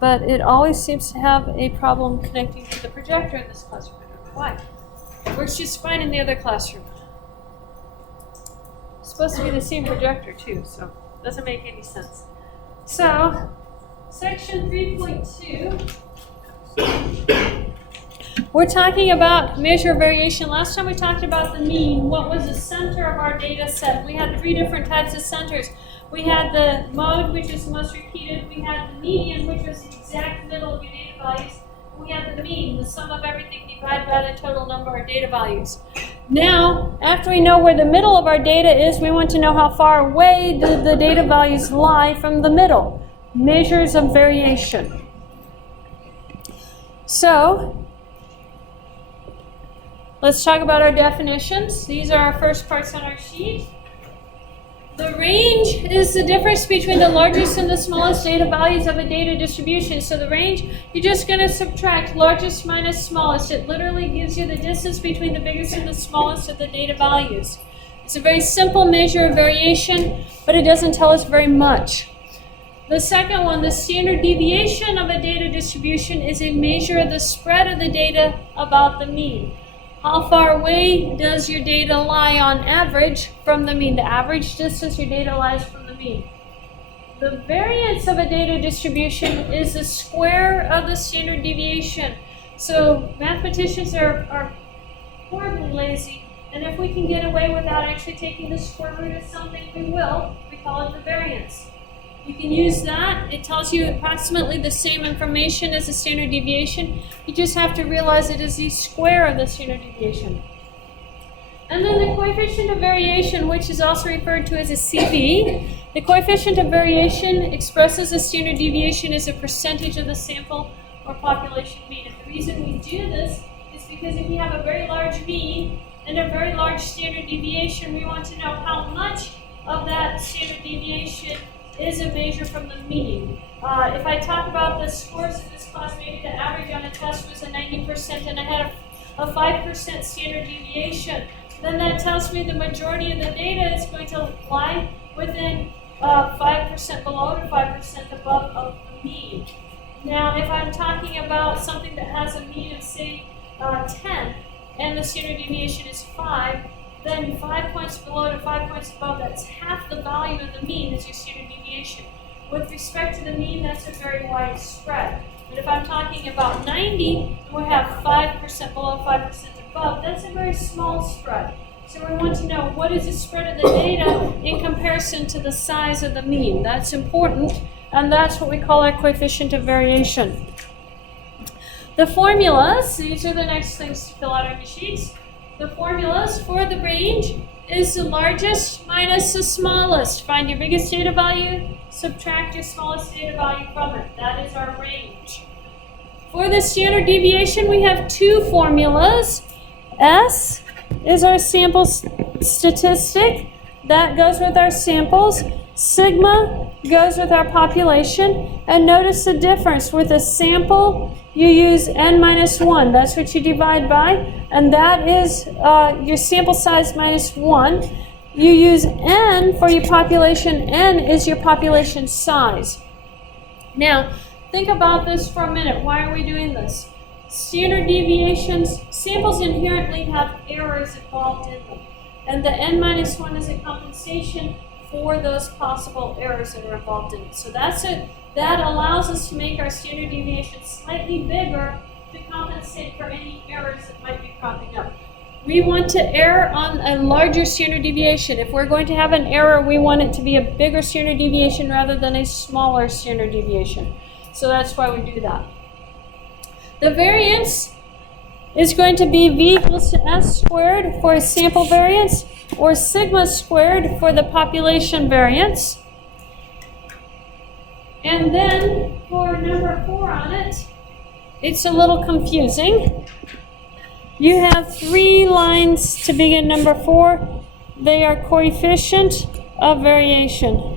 but it always seems to have a problem connecting to the projector in this classroom. I don't know why. It works just fine in the other classroom. It's supposed to be the same projector too, so it doesn't make any sense. So, section 3.2, we're talking about measure of variation. Last time we talked about the mean. What was the center of our data set? We had 3 different types of centers. We had the mode, which is the most repeated. We had the median, which was the exact middle of your data values. We had the mean, the sum of everything divided by the total number of data values. Now, after we know where the middle of our data is, we want to know how far away the data values lie from the middle. Measures of variation. So, let's talk about our definitions. These are our first parts on our sheet. The range is the difference between the largest and the smallest data values of a data distribution. So the range, you're just going to subtract largest minus smallest. It literally gives you the distance between the biggest and the smallest of the data values. It's a very simple measure of variation, but it doesn't tell us very much. The second one, the standard deviation of a data distribution, is a measure of the spread of the data about the mean. How far away does your data lie on average from the mean? The average distance your data lies from the mean. The variance of a data distribution is the square of the standard deviation. So mathematicians are horribly lazy, and if we can get away without actually taking the square root of something, we will. We call it the variance. You can use that. It tells you approximately the same information as the standard deviation. You just have to realize it is the square of the standard deviation. And then the coefficient of variation, which is also referred to as a CV. The coefficient of variation expresses the standard deviation as a percentage of the sample or population mean. And the reason we do this is because if you have a very large mean and a very large standard deviation, we want to know how much of that standard deviation is a measure from the mean. If I talk about the scores in this class, maybe the average on a test was a 90% and I had a 5% standard deviation, then that tells me the majority of the data is going to lie within 5% below or 5% above of the mean. Now, if I'm talking about something that has a mean of, say, 10, and the standard deviation is 5, then 5 points below to 5 points above, that's half the value of the mean is your standard deviation. With respect to the mean, that's a very wide spread. But if I'm talking about 90, and we have 5% below, 5% above, that's a very small spread. So we want to know what is the spread of the data in comparison to the size of the mean. That's important, and that's what we call our coefficient of variation. The formulas, these are the next things to fill out on your sheets. The formulas for the range is the largest minus the smallest. Find your biggest data value, subtract your smallest data value from it. That is our range. For the standard deviation, we have 2 formulas. S is our sample statistic. That goes with our samples. Sigma goes with our population. And notice the difference. With a sample, you use n minus 1. That's what you divide by. And that is your sample size minus 1. You use n for your population. N is your population size. Now, think about this for a minute. Why are we doing this? Standard deviations, samples inherently have errors involved in them. And the n minus 1 is a compensation for those possible errors that are involved in it. So that's it. That allows us to make our standard deviation slightly bigger to compensate for any errors that might be cropping up. We want to err on a larger standard deviation. If we're going to have an error, we want it to be a bigger standard deviation rather than a smaller standard deviation. So that's why we do that. The variance is going to be V equals to S squared for a sample variance, or sigma squared for the population variance. And then for number 4 on it, it's a little confusing. You have 3 lines to begin number 4. They are coefficient of variation.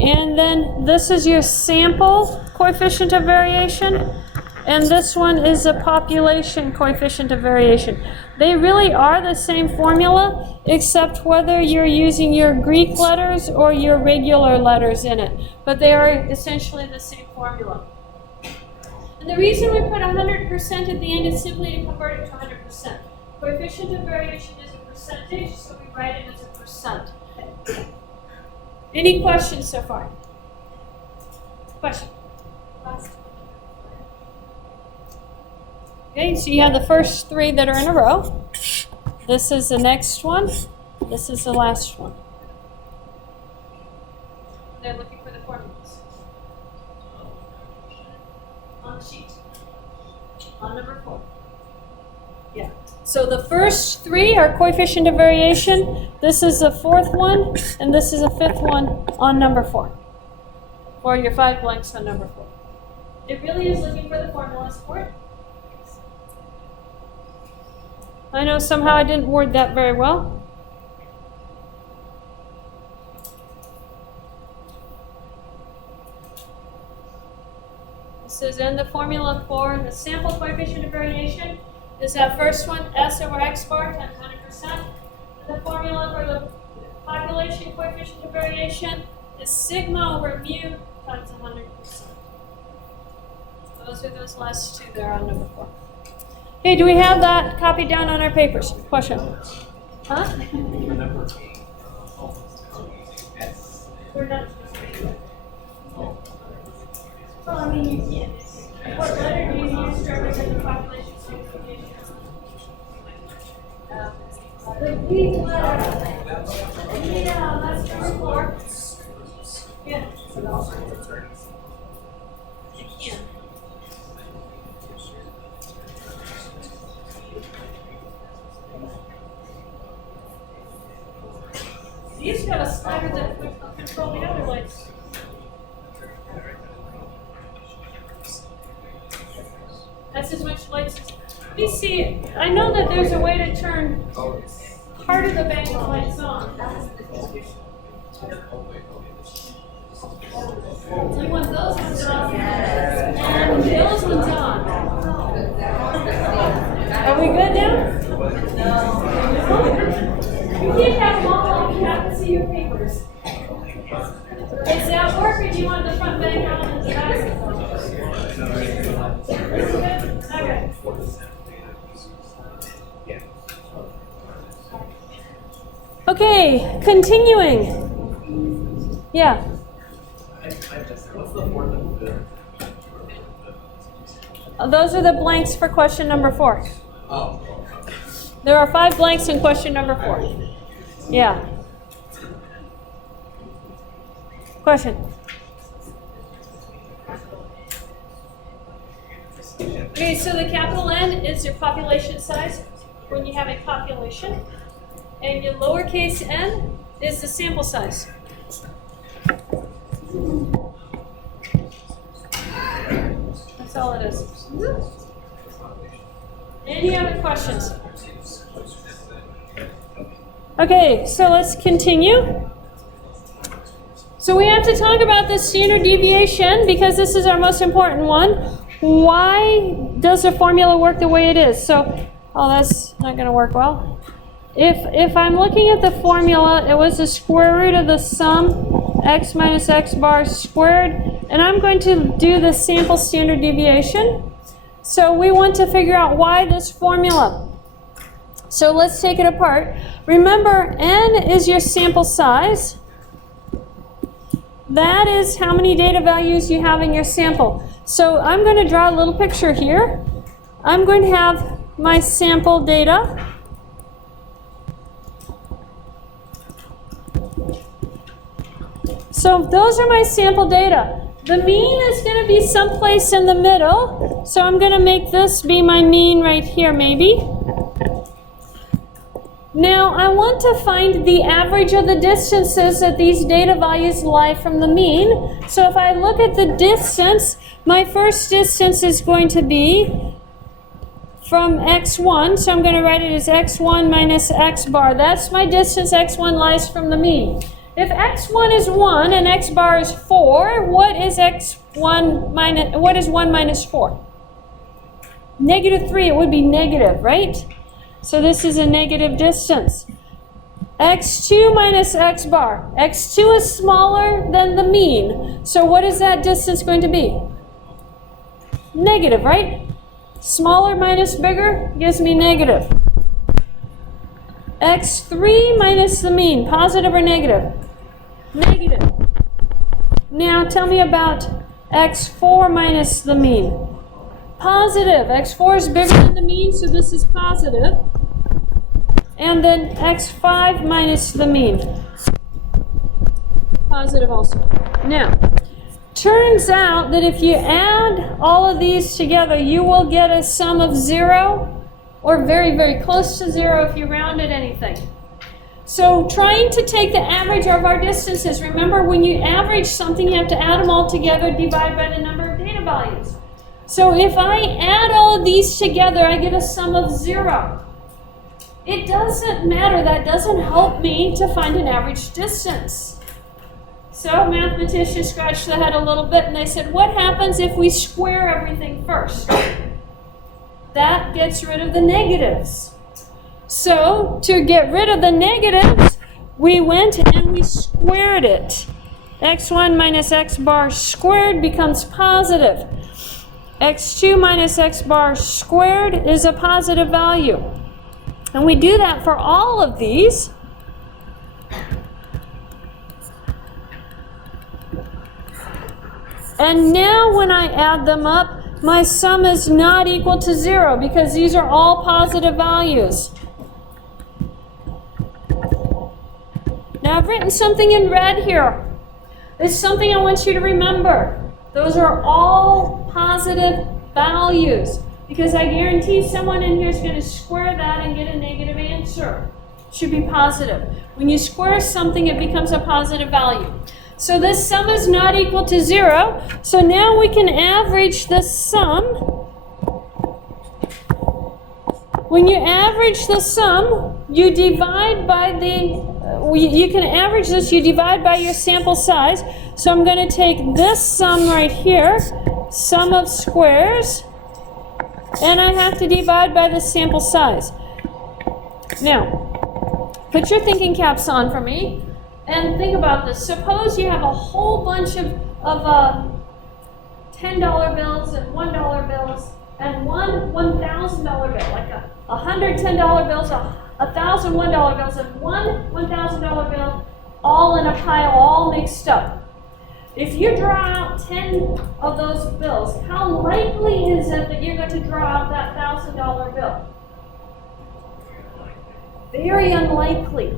And then this is your sample coefficient of variation. And this one is a population coefficient of variation. They really are the same formula, except whether you're using your Greek letters or your regular letters in it. But they are essentially the same formula. And the reason we put 100% at the end is simply to convert it to 100%. Coefficient of variation is a percentage, so we write it as a percent. Any questions so far? Question? Last. Okay, so you have the first three that are in a row. This is the next one. This is the last one. They're looking for the formulas. On the sheet. On number 4. Yeah. So the first three are coefficient of variation. This is the fourth one, and this is the fifth one on number 4. Or your 5 blanks on number 4. It really is looking for the formulas for it. I know somehow I didn't word that very well. This is in the formula for the sample coefficient of variation. Is that first one, S over X bar times 100%. And the formula for the population coefficient of variation is sigma over mu times 100%. Those are those last two there on number 4. Okay, do we have that copied down on our papers? Question? Huh? We're not. Well, I mean, what letter do you use to represent the population simplification? The Greek letter. Yeah, that's number 4. Yeah. You can. These got a slider that would control the other lights. That's as much lights as. Let me see. I know that there's a way to turn part of the bank of lights on. So you want those ones on and those ones on. Are we good now? You can't have them all off. You have to see your papers. Does that work, or do you want the front bank on and the back? Okay. Okay, continuing. Yeah. What's the fourth and fifth? Those are the blanks for question number 4. Oh. There are 5 blanks in question number 4. Yeah. Question? Okay, so the capital N is your population size when you have a population, and your lowercase n is the sample size. That's all it is. Any other questions? Okay, so let's continue. So we have to talk about the standard deviation because this is our most important one. Why does the formula work the way it is? So, oh, that's not going to work well. If I'm looking at the formula, it was the square root of the sum, x minus x bar squared, and I'm going to do the sample standard deviation. So we want to figure out why this formula. So let's take it apart. Remember, n is your sample size. That is how many data values you have in your sample. So I'm going to draw a little picture here. I'm going to have my sample data. So those are my sample data. The mean is going to be someplace in the middle. So I'm going to make this be my mean right here, maybe. Now I want to find the average of the distances that these data values lie from the mean. So if I look at the distance, my first distance is going to be from x1. So I'm going to write it as x1 minus x bar. That's my distance. x1 lies from the mean. If x1 is 1 and x bar is 4, what is x1 minus, what is 1 minus 4? Negative 3, it would be negative, right? So this is a negative distance. x2 minus x bar. x2 is smaller than the mean. So what is that distance going to be? Negative, right? Smaller minus bigger gives me negative. x3 minus the mean, positive or negative? Negative. Now tell me about x4 minus the mean. Positive. x4 is bigger than the mean, so this is positive. And then x5 minus the mean. Positive also. Now, turns out that if you add all of these together, you will get a sum of 0, or very, very close to 0 if you rounded anything. So trying to take the average of our distances, remember when you average something, you have to add them all together, divide by the number of data values. So if I add all of these together, I get a sum of 0. It doesn't matter, that doesn't help me to find an average distance. So mathematicians scratched their head a little bit and they said, what happens if we square everything first? That gets rid of the negatives. So to get rid of the negatives, we went and we squared it. x1 minus x bar squared becomes positive. x2 minus x bar squared is a positive value. And we do that for all of these. And now when I add them up, my sum is not equal to 0 because these are all positive values. Now I've written something in red here. It's something I want you to remember. Those are all positive values because I guarantee someone in here is going to square that and get a negative answer. It should be positive. When you square something, it becomes a positive value. So this sum is not equal to 0. So now we can average the sum. When you average the sum, you divide by you can average this, you divide by your sample size. So I'm going to take this sum right here, sum of squares, and I have to divide by the sample size. Now, put your thinking caps on for me. And think about this. Suppose you have a whole bunch of $10 bills and $1 bills and one $1,000 bill, like 100 $10 bills, 1,000 $1 bills, and one $1,000 bill, all in a pile, all mixed up. If you draw out 10 of those bills, how likely is it that you're going to draw out that $1,000 bill? Very unlikely.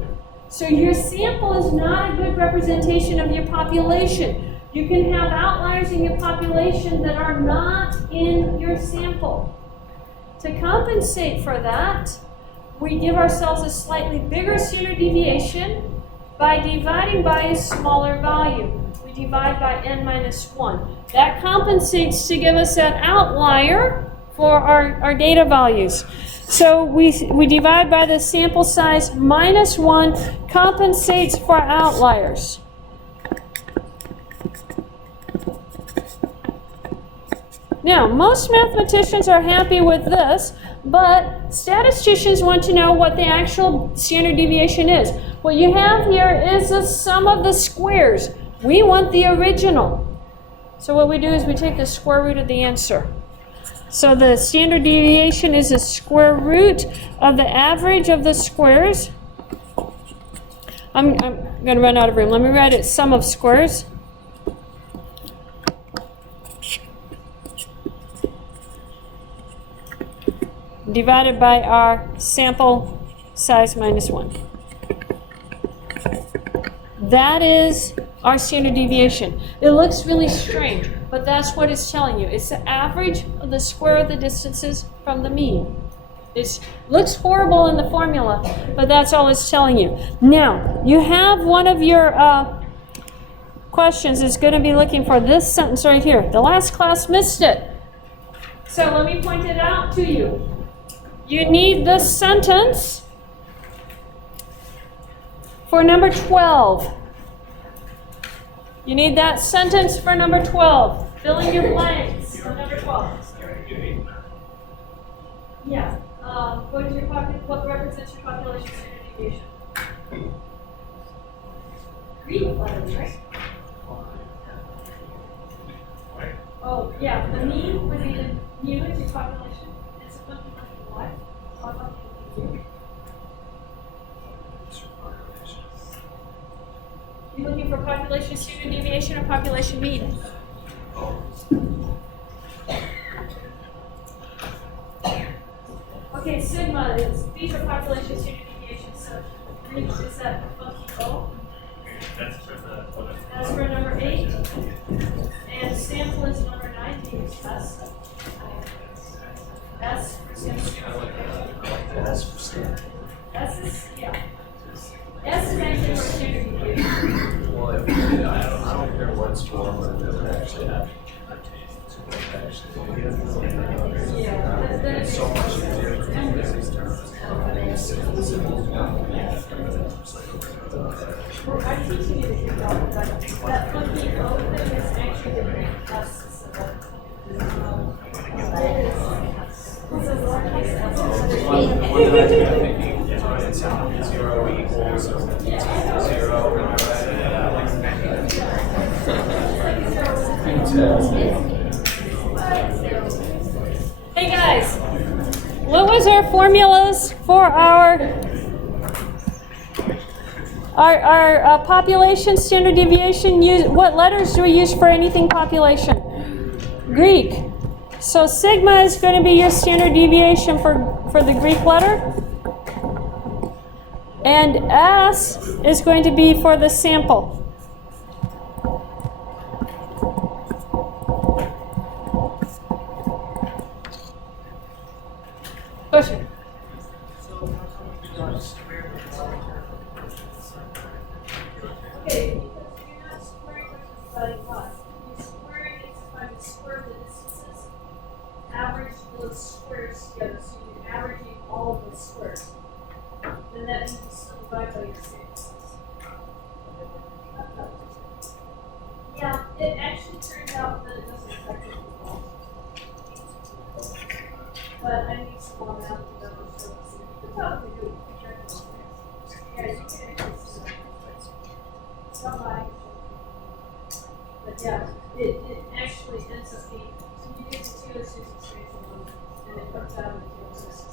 So your sample is not a good representation of your population. You can have outliers in your population that are not in your sample. To compensate for that, we give ourselves a slightly bigger standard deviation by dividing by a smaller value. We divide by n minus 1. That compensates to give us that outlier for our data values. So we divide by the sample size minus 1 compensates for outliers. Now, most mathematicians are happy with this, but statisticians want to know what the actual standard deviation is. What you have here is the sum of the squares. We want the original. So what we do is we take the square root of the answer. So the standard deviation is the square root of the average of the squares. I'm going to run out of room. Let me write it sum of squares. Divided by our sample size minus 1. That is our standard deviation. It looks really strange, but that's what it's telling you. It's the average of the square of the distances from the mean. It looks horrible in the formula, but that's all it's telling you. Now, you have one of your questions is going to be looking for this sentence right here. The last class missed it. So let me point it out to you. You need this sentence for number 12. You need that sentence for number 12. Fill in your blanks for number 12. Yeah. what represents your population standard deviation? Greek letters, right? Oh, yeah, the mean would be the mu is your population. It's a function of what? Or function of u. You looking for population standard deviation or population mean? Okay, sigma is, these are population standard deviations, so is that function O? That's for number 8. And sample is number 9, to use S. S for sample. S is, yeah. S is actually for standard deviation. Well, if I don't care what score, but it doesn't actually have. Yeah, then it's So much easier to do these terms. Well, I'm teaching you to do that, but that funky O thing is actually the big S. So that Zero equals 0. Hey guys, what was our formulas for our population standard deviation? What letters do we use for anything population? Greek. So sigma is going to be your standard deviation for the Greek letter. And S is going to be for the sample. Question. Okay, because you're not squaring by what? You're squaring it by the square of the distances. Average those squares together, so you're averaging all of those squares. Then that means you still divide by your samples. Yeah, it actually turns out that it doesn't affect it at all. But I need some more math to double show this. You could probably do it. Yeah, you can actually see that. Somebody. But yeah, it actually ends up being, so you get the 2 is 6 and it comes out of the 2 is 6.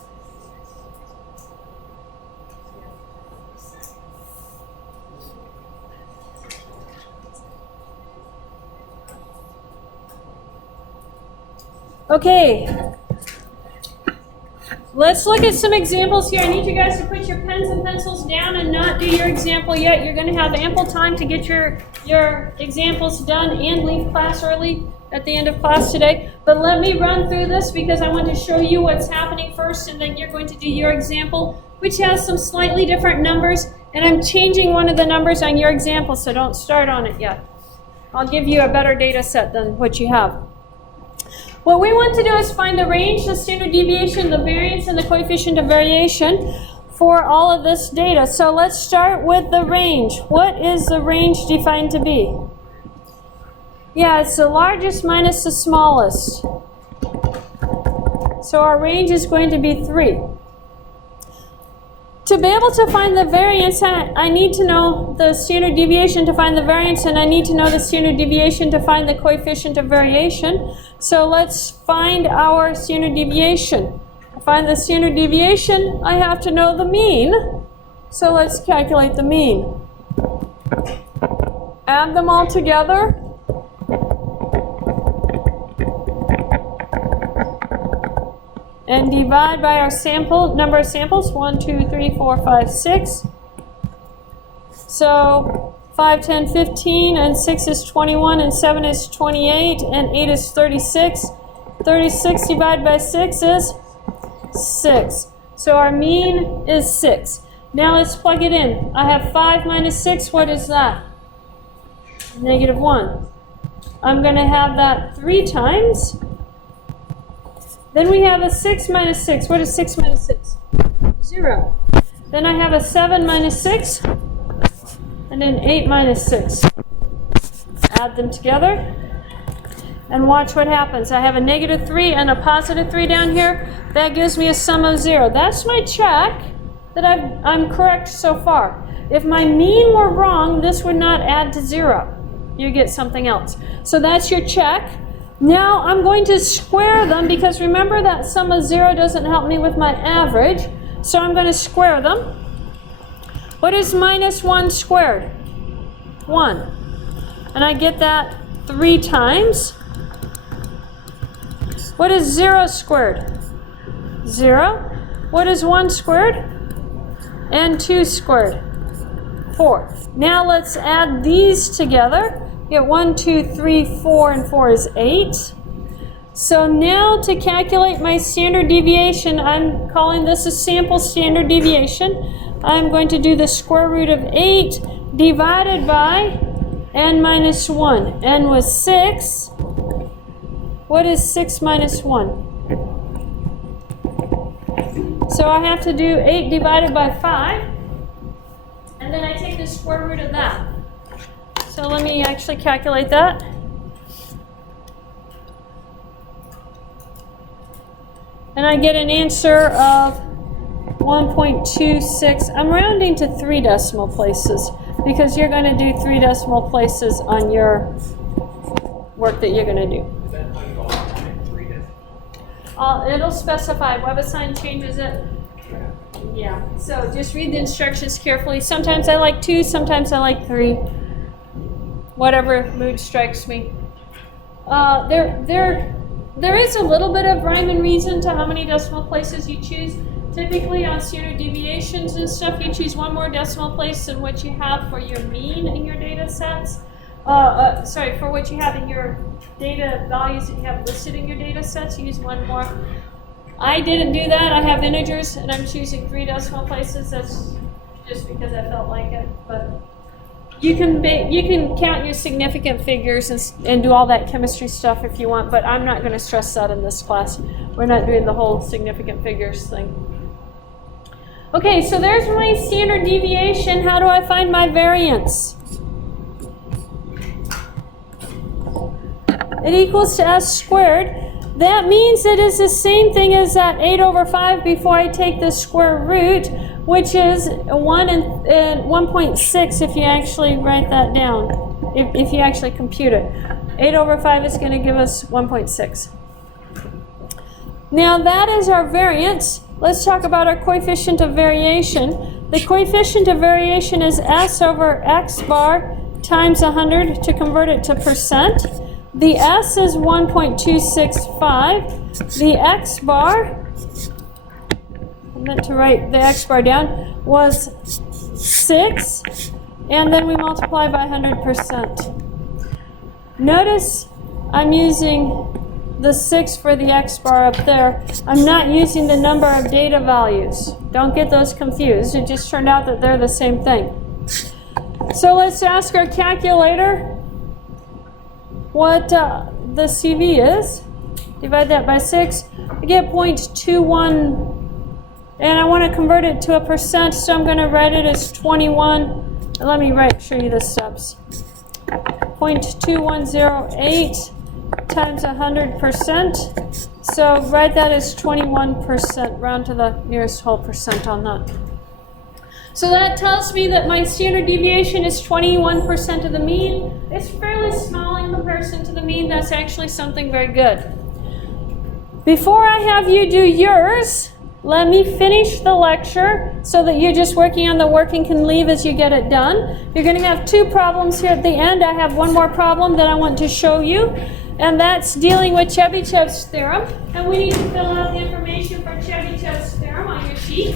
Okay, let's look at some examples here. I need you guys to put your pens and pencils down and not do your example yet. You're going to have ample time to get your examples done and leave class early at the end of class today. But let me run through this because I want to show you what's happening first, and then you're going to do your example, which has some slightly different numbers, and I'm changing one of the numbers on your example, so don't start on it yet. I'll give you a better data set than what you have. What we want to do is find the range, the standard deviation, the variance, and the coefficient of variation for all of this data. So let's start with the range. What is the range defined to be? Yeah, it's the largest minus the smallest. So our range is going to be 3. To be able to find the variance, I need to know the standard deviation to find the variance, and I need to know the standard deviation to find the coefficient of variation. So let's find our standard deviation. To find the standard deviation, I have to know the mean. So let's calculate the mean. Add them all together. And divide by our number of samples, 1, 2, 3, 4, 5, 6. So 5, 10, 15, and 6 is 21, and 7 is 28, and 8 is 36. 36 divided by 6 is 6. So our mean is 6. Now let's plug it in. I have 5 minus 6, what is that? Negative 1. I'm going to have that 3 times. Then we have a 6 minus 6. What is 6 minus 6? 0. Then I have a 7 minus 6. And an 8 minus 6. Add them together. And watch what happens. I have a -3 and a +3 down here. That gives me a sum of 0. That's my check that I'm correct so far. If my mean were wrong, this would not add to 0. You get something else. So that's your check. Now I'm going to square them because remember that sum of 0 doesn't help me with my average. So I'm going to square them. What is -1 squared? 1. And I get that 3 times. What is 0 squared? 0. What is 1 squared? And 2 squared? 4. Now let's add these together. Get 1, 2, 3, 4, and 4 is 8. So now to calculate my standard deviation, I'm calling this a sample standard deviation. I'm going to do the square root of 8 divided by n minus 1. N was 6. What is 6 minus 1? So I have to do 8 divided by 5. And then I take the square root of that. So let me actually calculate that. And I get an answer of 1.26. I'm rounding to 3 decimal places because you're going to do 3 decimal places on your work that you're going to do. Is that how you always find 3 decimal? It'll specify. WebAssign changes it. Yeah. So just read the instructions carefully. Sometimes I like 2, sometimes I like 3. Whatever mood strikes me. There is a little bit of rhyme and reason to how many decimal places you choose. Typically on standard deviations and stuff, you choose 1 more decimal place than what you have for your mean in your data sets. For what you have in your data values that you have listed in your data sets, you use 1 more. I didn't do that. I have integers and I'm choosing 3 decimal places. That's just because I felt like it. But you can count your significant figures and do all that chemistry stuff if you want, but I'm not going to stress that in this class. We're not doing the whole significant figures thing. Okay, so there's my standard deviation. How do I find my variance? It equals to s squared. That means it is the same thing as that 8 over 5 before I take the square root, which is 1 and 1.6 if you actually write that down, if you actually compute it. 8 over 5 is going to give us 1.6. Now that is our variance. Let's talk about our coefficient of variation. The coefficient of variation is s over x bar times 100 to convert it to percent. The s is 1.265. The x bar, I meant to write the x bar down, was 6. And then we multiply by 100%. Notice I'm using the 6 for the x bar up there. I'm not using the number of data values. Don't get those confused. It just turned out that they're the same thing. So let's ask our calculator what the CV is. Divide that by 6. I get 0.21, and I want to convert it to a percent, so I'm going to write it as 21. Let me show you the steps. 0.2108 times 100%. So write that as 21%. Round to the nearest whole percent on that. So that tells me that my standard deviation is 21% of the mean. It's fairly small in comparison to the mean. That's actually something very good. Before I have you do yours, let me finish the lecture so that you're just working on the work and can leave as you get it done. You're going to have 2 problems here at the end. I have 1 more problem that I want to show you, and that's dealing with Chebyshev's theorem. And we need to fill out the information for Chebyshev's theorem on your sheet.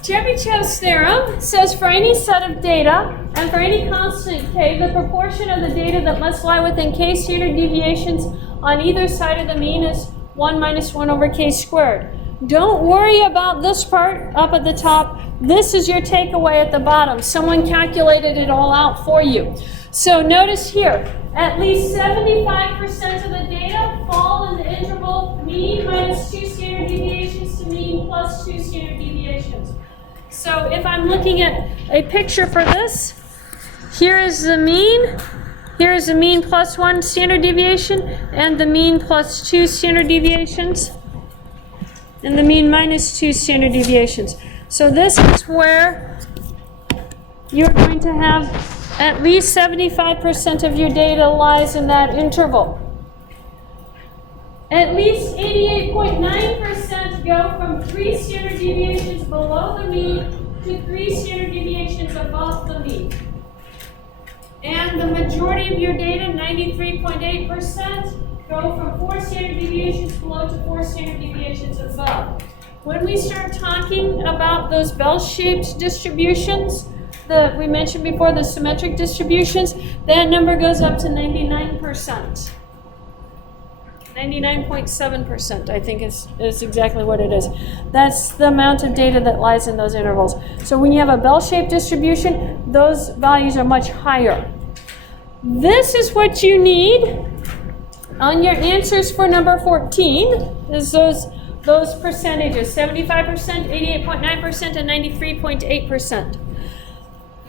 Chebyshev's theorem says for any set of data and for any constant k, the proportion of the data that must lie within k standard deviations on either side of the mean is 1 minus 1 over k squared. Don't worry about this part up at the top. This is your takeaway at the bottom. Someone calculated it all out for you. So notice here, at least 75% of the data fall in the interval mean minus 2 standard deviations to mean plus 2 standard deviations. So if I'm looking at a picture for this, here is the mean, Here is the mean plus 1 standard deviation and the mean plus 2 standard deviations and the mean minus 2 standard deviations. So this is where you're going to have at least 75% of your data lies in that interval. At least 88.9% go from 3 standard deviations below the mean to 3 standard deviations above the mean. And the majority of your data, 93.8%, go from 4 standard deviations below to 4 standard deviations above. When we start talking about those bell-shaped distributions that we mentioned before, the symmetric distributions, that number goes up to 99%. 99.7%, I think is exactly what it is. That's the amount of data that lies in those intervals. So when you have a bell-shaped distribution, those values are much higher. This is what you need on your answers for number 14, is those percentages, 75%, 88.9%, and 93.8%.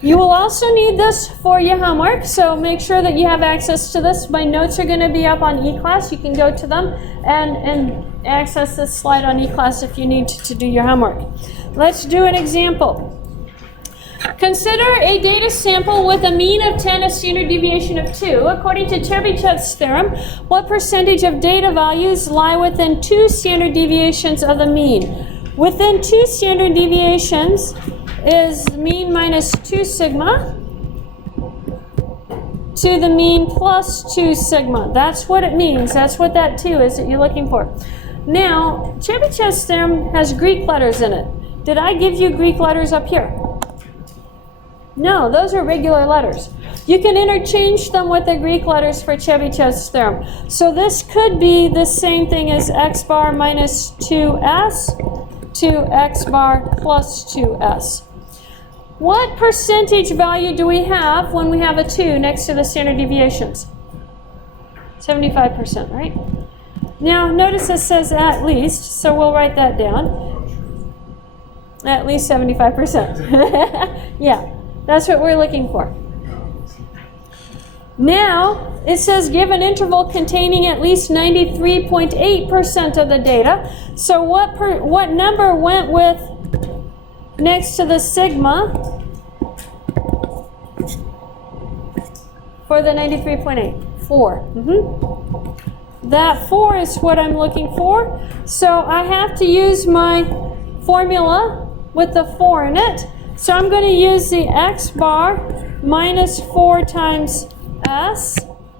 You will also need this for your homework, so make sure that you have access to this. My notes are going to be up on eClass. You can go to them and access this slide on eClass if you need to do your homework. Let's do an example. Consider a data sample with a mean of 10, a standard deviation of 2. According to Chebyshev's theorem, what percentage of data values lie within 2 standard deviations of the mean? Within 2 standard deviations is mean minus 2 sigma to the mean plus 2 sigma. That's what it means. That's what that 2 is that you're looking for. Now, Chebyshev's theorem has Greek letters in it. Did I give you Greek letters up here? No, those are regular letters. You can interchange them with the Greek letters for Chebyshev's theorem. So this could be the same thing as x bar minus 2s to x bar plus 2s. What percentage value do we have when we have a 2 next to the standard deviations? 75%, right? Now, notice it says at least, so we'll write that down. At least 75%. Yeah, that's what we're looking for. Now, it says give an interval containing at least 93.8% of the data. So what number went with next to the sigma for the 93.8? 4. That 4 is what I'm looking for. So I have to use my formula with the 4 in it. So I'm going to use the x bar minus 4 times s,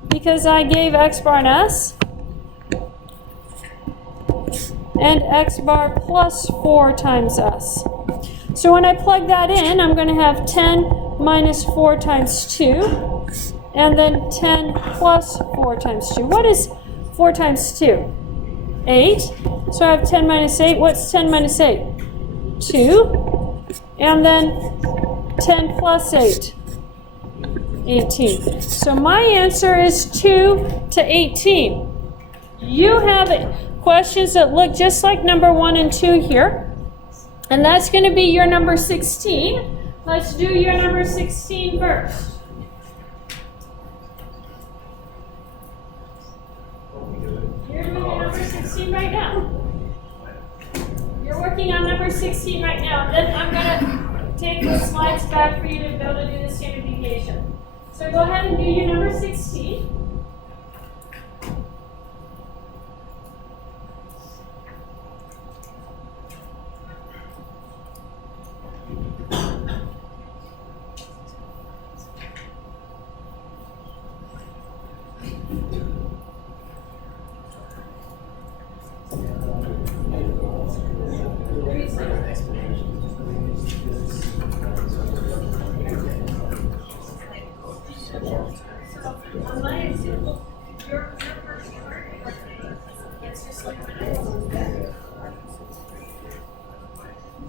because I gave x bar an s, and x bar plus 4 times s. So when I plug that in, I'm going to have 10 minus 4 times 2, and then 10 plus 4 times 2. What is 4 times 2? 8. So I have 10 minus 8. What's 10 minus 8? 2. And then 10 plus 8. 18. So my answer is 2 to 18. You have questions that look just like number 1 and 2 here. And that's going to be your number 16. Let's do your number 16 first. You're doing your number 16 right now. You're working on number 16 right now. Then I'm going to take the slides back for you to be able to do the standard deviation. So go ahead and do your number 16. On my example, your first part, it's just like when I was there.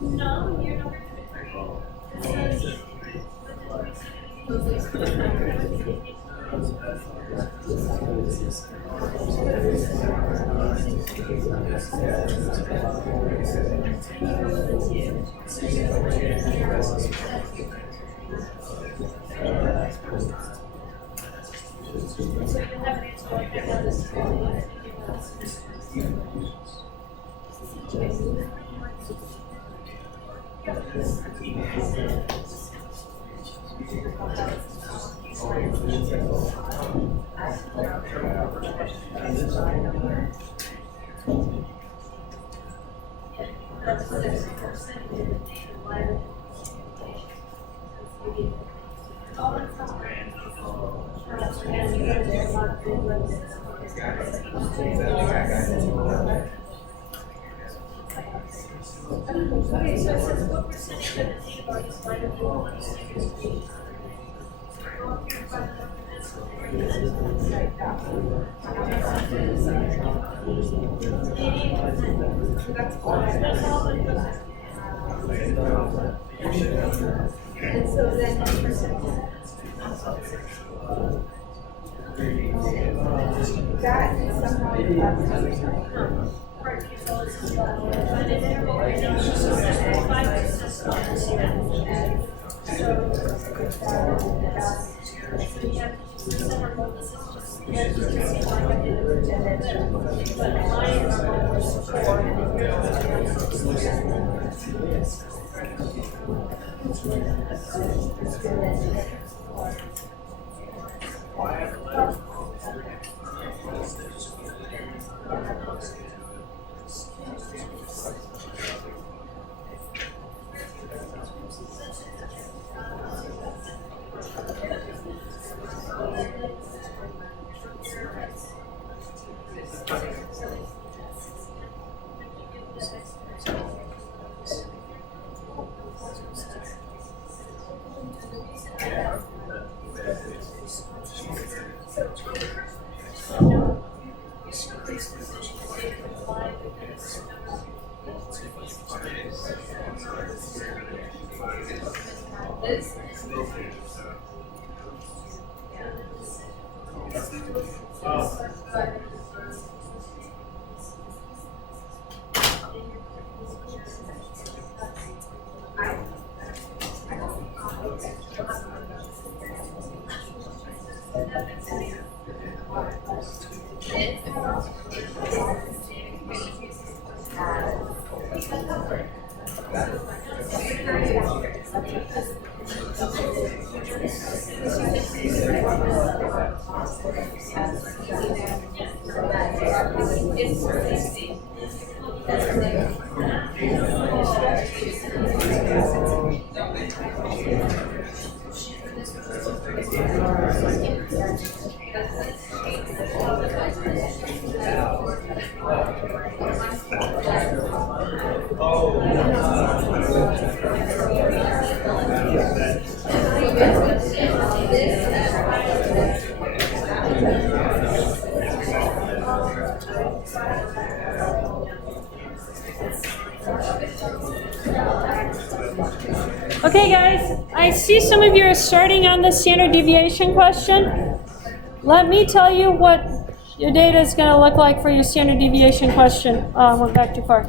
No, your number 3. It says So you have an answer like I have this. Okay, so it says what percentage of the data values line of distribution? And so then that is somehow Right, so it's but in interval right now, it's just set at 5%. So you have the center one, this is just but the line was 4 Okay, guys, I see some of you are starting on the standard deviation question. Let me tell you what your data is going to look like for your standard deviation question. Went back too far.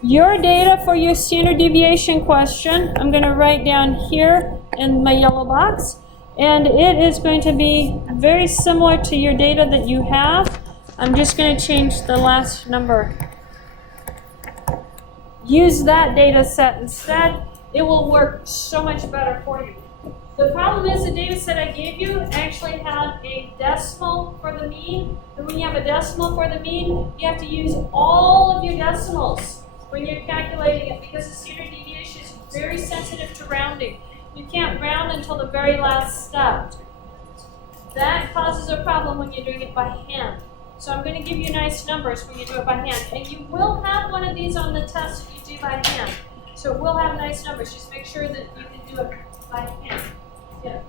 Your data for your standard deviation question, I'm going to write down here in my yellow box, and it is going to be very similar to your data that you have. I'm just going to change the last number. Use that data set instead. It will work so much better for you. The problem is the data set I gave you actually had a decimal for the mean. And when you have a decimal for the mean, you have to use all of your decimals when you're calculating it because the standard deviation is very sensitive to rounding. You can't round until the very last step. That causes a problem when you're doing it by hand. So I'm going to give you nice numbers when you do it by hand. And you will have one of these on the test if you do by hand. So we'll have nice numbers. Just make sure that you can do it by hand. Yeah.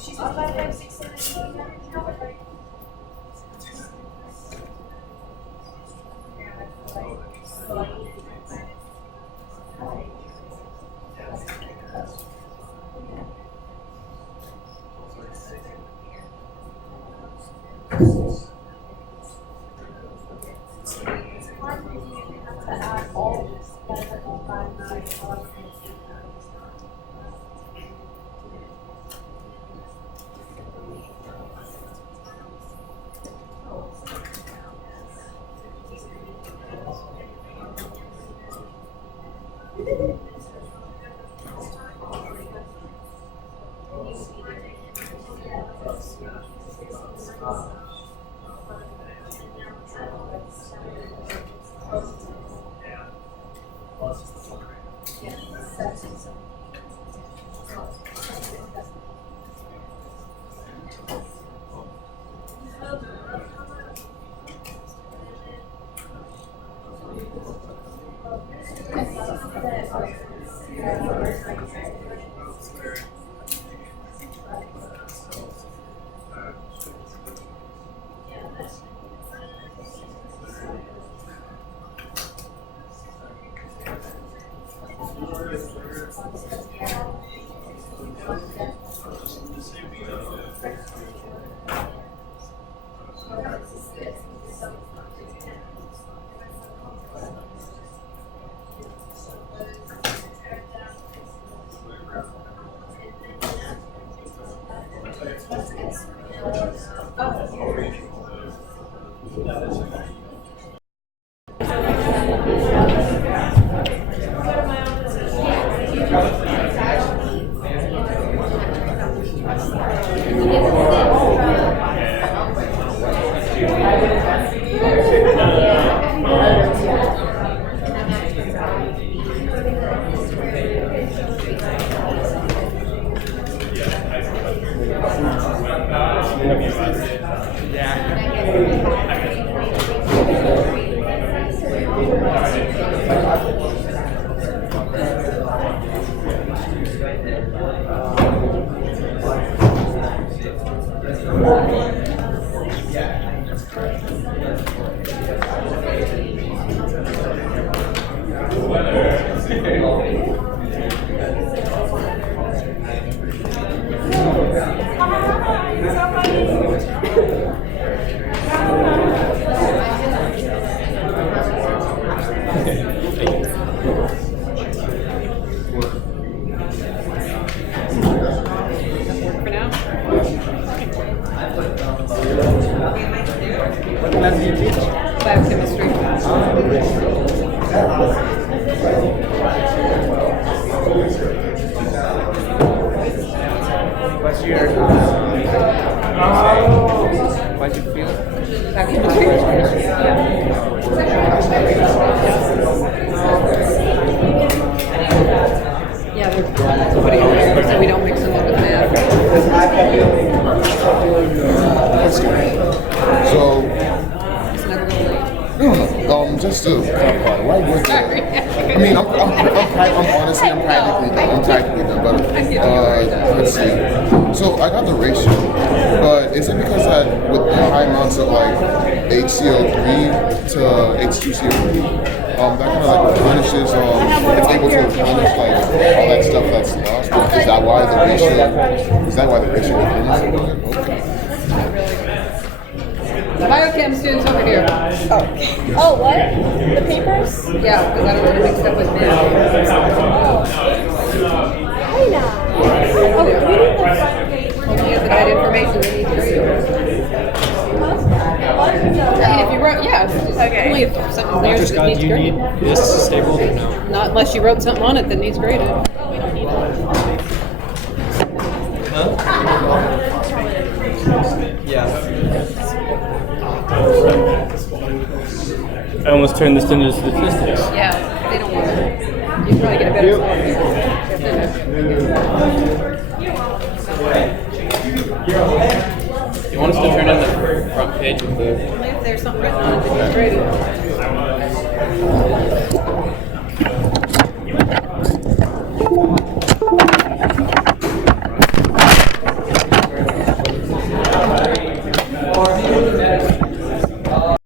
She's all 5, 5, 6, 7, 8, 9. For now? What class do you teach? Biochemistry. What's your what you feel? Biochemistry? Yeah, they're putting it there so we don't mix them up with math. So, It's never gonna leave. just to clarify, why was Sorry. that? I mean, I'm honestly, I'm practically done, but let's see. So I got the ratio, but is it because that with the high amounts of like HCO3 to H2CO3, that kind of like replenishes, it's able to replenish like all that stuff that's lost? Is that why the ratio? Is that why the ratio replenishes? Okay. Biochem students over here. Oh, what? The papers? Yeah, because I don't want to mix it up with math. Hey now. Oh, we need the front page. Well, he has the right information they need to read. I mean, if you wrote, yeah, it's just only if something's there Just that God, needs do you need graded. this stapled or no? Not unless you wrote something on it that needs graded. Yeah. I almost turned this into statistics. Yeah, they don't want it. You can probably get a better score. You want us to turn in the front page with the Only if there's something written on it that needs graded.